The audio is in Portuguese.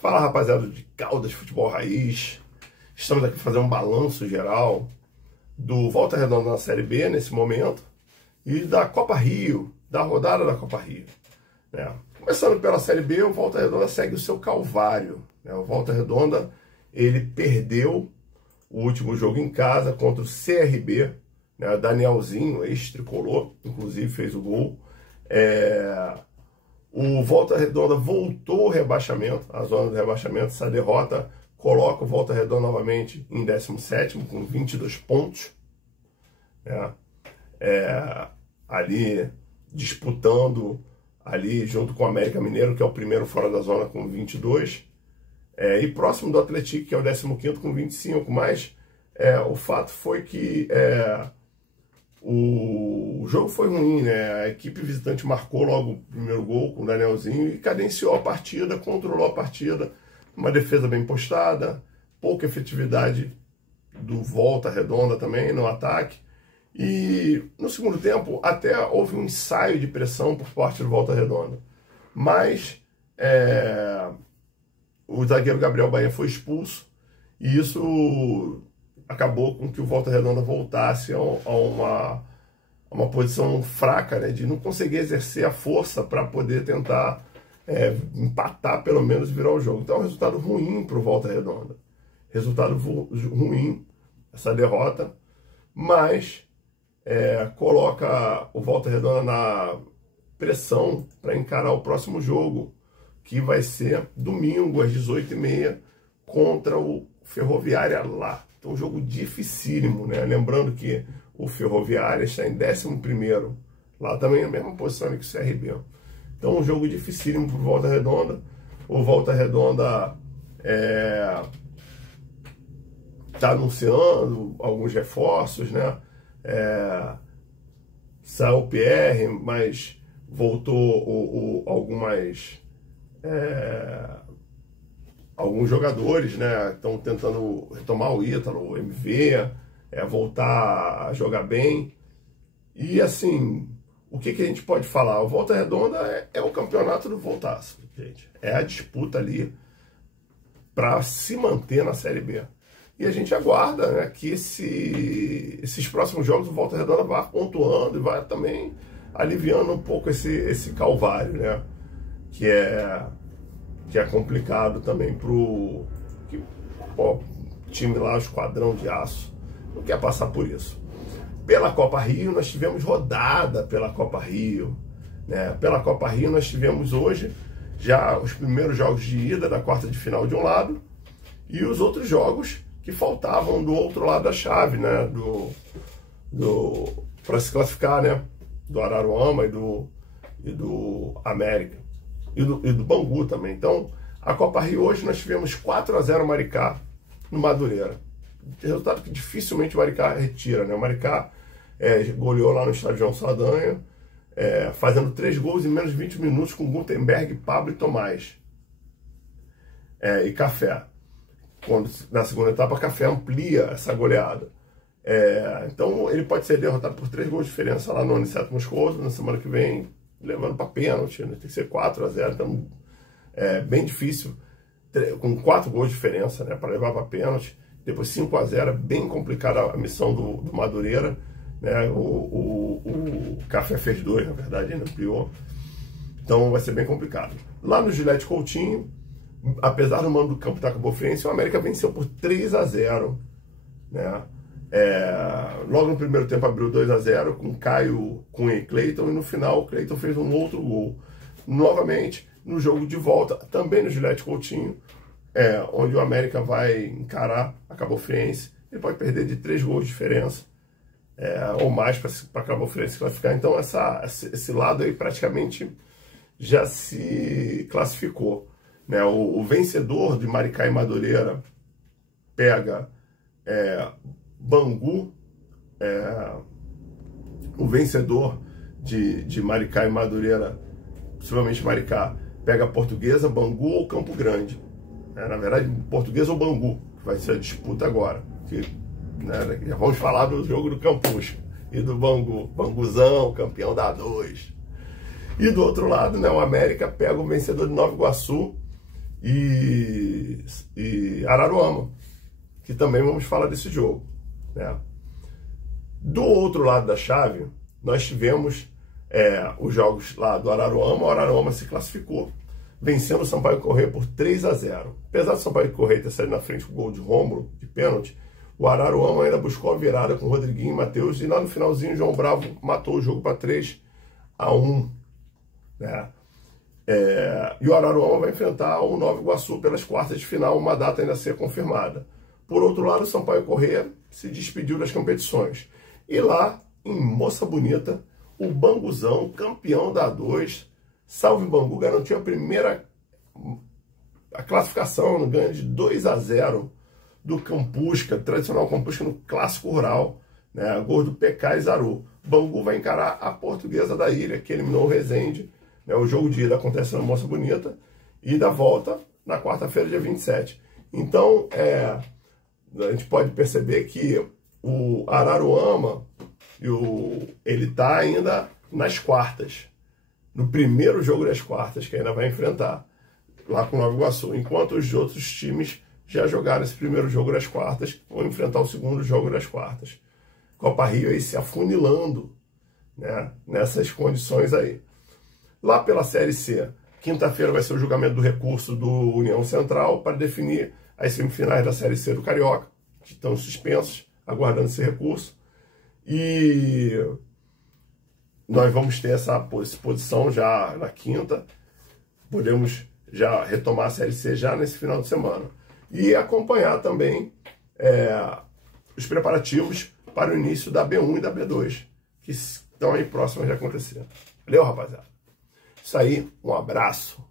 Fala, rapaziada de Caldas Futebol Raiz. Estamos aqui fazendo um balanço geral do Volta Redonda na Série B nesse momento e da Copa Rio, da rodada da Copa Rio. Começando pela Série B, o Volta Redonda segue o seu calvário. O Volta Redonda ele perdeu o último jogo em casa contra o CRB. Danielzinho, ex-tricolor, inclusive fez o gol. O Volta Redonda voltou ao rebaixamento, a zona do rebaixamento. Essa derrota coloca o Volta Redonda novamente em 17º, com 22 pontos. Ali disputando, ali junto com o América Mineiro, que é o primeiro fora da zona, com 22. E próximo do Atlético, que é o 15º, com 25. Mas o fato foi que o jogo foi ruim, né? A equipe visitante marcou logo o primeiro gol com o Danielzinho e cadenciou a partida, controlou a partida. Uma defesa bem postada, pouca efetividade do Volta Redonda também no ataque. E no segundo tempo até houve um ensaio de pressão por parte do Volta Redonda. Mas o zagueiro Gabriel Bahia foi expulso e isso acabou com que o Volta Redonda voltasse a uma posição fraca, né, de não conseguir exercer a força para poder tentar empatar, pelo menos virar o jogo. Então é um resultado ruim para o Volta Redonda. Resultado ruim, essa derrota, mas coloca o Volta Redonda na pressão para encarar o próximo jogo, que vai ser domingo às 18h30 contra o Ferroviária lá. Então, um jogo dificílimo, né? Lembrando que o Ferroviária está em 11º, lá também é a mesma posição que o CRB. Então, um jogo dificílimo para o Volta Redonda. O Volta Redonda está anunciando alguns reforços, né? Saiu o PR, mas voltou alguns jogadores, né, estão tentando retomar o Ítalo, o MV, voltar a jogar bem. E assim, o que a gente pode falar? O Volta Redonda é o campeonato do Voltaço, gente. É a disputa ali para se manter na Série B. E a gente aguarda, né, que esses próximos jogos o Volta Redonda vá pontuando e vai também aliviando um pouco esse calvário, né, que é complicado também pro time lá, o Esquadrão de Aço, não quer passar por isso. Pela Copa Rio, nós tivemos rodada pela Copa Rio, né? Pela Copa Rio nós tivemos hoje já os primeiros jogos de ida da quarta de final de um lado e os outros jogos que faltavam do outro lado da chave, né? Para se classificar, né? Do Araruama e do América. E do Bangu também. Então, a Copa Rio hoje nós tivemos 4-0 Maricá no Madureira. Resultado que dificilmente o Maricá retira, né? O Maricá goleou lá no estádio João Saldanha, fazendo 3 gols em menos de 20 minutos com Gutenberg, Pablo e Tomás. E Café. Na segunda etapa, Café amplia essa goleada. Então, ele pode ser derrotado por 3 gols de diferença lá no Aniceto Moscoso, na semana que vem, levando para pênalti, né? Tem que ser 4-0, então é bem difícil, com 4 gols de diferença, né, para levar para pênalti. Depois 5-0, é bem complicada a missão do Madureira, né? O Café fez 2, na verdade, ainda ampliou. Então vai ser bem complicado. Lá no Gilete Coutinho, apesar do mando do campo da Cabofrense, o América venceu por 3-0, né? Logo no primeiro tempo abriu 2-0 com Caio, Cunha e Cleiton, e no final o Cleiton fez um outro gol. Novamente, no jogo de volta, também no Gilete Coutinho, onde o América vai encarar a Cabofrense, ele pode perder de 3 gols de diferença, ou mais para a Cabofrense classificar. Então esse lado aí praticamente já se classificou, né? O vencedor de Maricá e Madureira pega Bangu, o vencedor de Maricá e Madureira, possivelmente Maricá, pega a Portuguesa, Bangu ou Campo Grande. Na verdade, Portuguesa ou Bangu, que vai ser a disputa agora. Né, já vamos falar do jogo do Campusca e do Bangu. Banguzão, campeão da A2. E do outro lado, né, o América pega o vencedor de Nova Iguaçu e Araruama, que também vamos falar desse jogo, né? Do outro lado da chave, nós tivemos os jogos lá do Araruama. O Araruama se classificou, vencendo o Sampaio Corrêa por 3-0. Apesar do Sampaio Corrêa ter saído na frente com o gol de Rômulo, de pênalti, o Araruama ainda buscou a virada com o Rodriguinho e Matheus, e lá no finalzinho o João Bravo matou o jogo para 3-1, né? E o Araruama vai enfrentar o Nova Iguaçu pelas quartas de final, uma data ainda a ser confirmada. Por outro lado, o Sampaio Corrêa se despediu das competições. E lá, em Moça Bonita, o Banguzão, campeão da A2, Salve Bangu, garantiu a classificação no ganho de 2-0 do Campusca, tradicional Campusca no Clássico Rural, né? Gol do PK e Zaru. Bangu vai encarar a Portuguesa da Ilha, que eliminou o Resende, né? O jogo de ida acontece na Moça Bonita e da volta na quarta-feira, dia 27. Então, a gente pode perceber que o Araruama, ele está ainda nas quartas, no primeiro jogo das quartas, que ainda vai enfrentar lá com o Nova Iguaçu, enquanto os outros times já jogaram esse primeiro jogo das quartas, vão enfrentar o segundo jogo das quartas. Copa Rio aí se afunilando, né, nessas condições aí. Lá pela Série C, quinta-feira vai ser o julgamento do recurso do União Central para definir as semifinais da Série C do Carioca, que estão suspensos, aguardando esse recurso. E nós vamos ter essa posição já na quinta. Podemos já retomar a Série C já nesse final de semana. E acompanhar também os preparativos para o início da B1 e da B2, que estão aí próximas de acontecer. Valeu, rapaziada. Isso aí, um abraço.